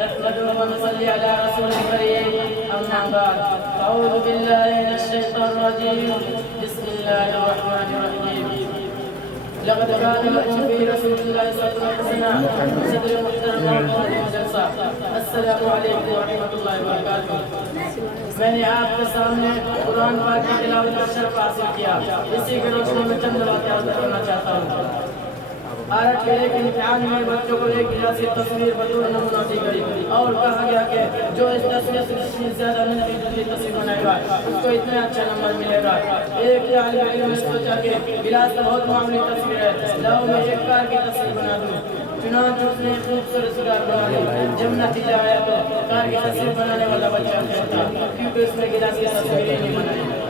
نحمده ونصلي على رسول الكريم أما بعد أعوذ بالله من الشيطان الرجيم بسم الله الرحمن الرحيم لقد كان لكم في رسول الله أسوة حسنة صدر محترم وجلسة السلام علیکم ورحمۃ اللہ وبرکاتہ۔ میں نے آپ کے سامنے قرآن پاک کی تلاوت کا شرف حاصل کیا، اسی کے روشنی میں چند باتیں عرض کرنا چاہتا ہوں۔ آج کے ایک امتحان میں بچوں کو ایک گلاسی تصویر بطور نمونہ دی گئی اور کہا گیا کہ جو اس تصویر سے جتنی زیادہ ملتی جتنی تصویر بنائے گا اس کو اتنا اچھا نمبر ملے گا۔ ایک طالب علم نے سوچا کہ گلاس تو بہت معمولی تصویر ہے، لاؤ میں ایک کار کی تصویر بنا دوں۔ چنانچہ اس نے خوبصورت کار بنا لی۔ جب نتیجہ آیا تو کار کی تصویر بنانے والا بچہ خیر تھا کیونکہ اس نے گلاس کی تصویر نہیں بنائی۔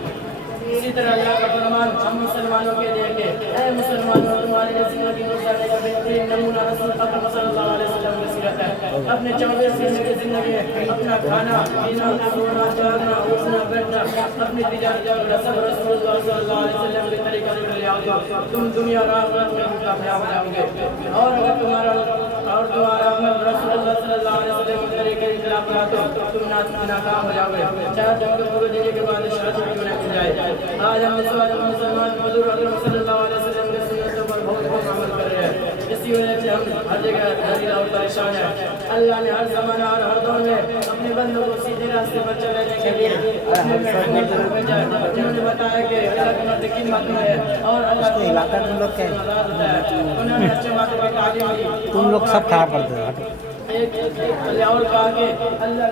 اسی طرح اللہ کا فرمان ہم مسلمانوں کے لیے کہ اے مسلمانوں تمہاری زندگی گزارنے کا بہترین نمونہ رسول اکرم صلی اللہ علیہ وسلم کی سیرت ہے۔ اپنے 24 مہینے کی زندگی میں اپنا کھانا پینا سونا جاگنا اٹھنا بیٹھنا اپنی تجارت وغیرہ سب رسول اللہ صلی اللہ علیہ وسلم کے طریقے سے لے آؤ تو تم دنیا اور آخرت میں کامیاب ہو جاؤ گے۔ اور اگر تمہارا رسول اللہ صلی اللہ علیہ وسلم کے طریقے کے خلاف رہا تو تم ناکام ہو جاؤ گے، چاہے تم کو پورے دنیا کے بعد شہادت کیوں نہ مل جائے۔ آج ہم مسلمان حضور اکرم صلی اللہ علیہ وسلم کے سنتوں پر بہت عمل کر رہے ہیں، اسی وجہ سے ہم ہر جگہ ذلیل اور پریشان ہیں۔ اللہ نے ہر زمانہ اور ہر دور میں اپنے بندوں کو سیدھے راستے پر چلانے کے لیے اپنے محبوب کو بھیجا، جنہوں نے بتایا کہ اللہ کے مرد کی مت ہے اور اللہ کے علاقہ تم لوگ کے انہوں نے اچھے باتوں کی تعلیم دی۔ تم لوگ سب خراب کرتے ہو۔ اور کہا کہ اللہ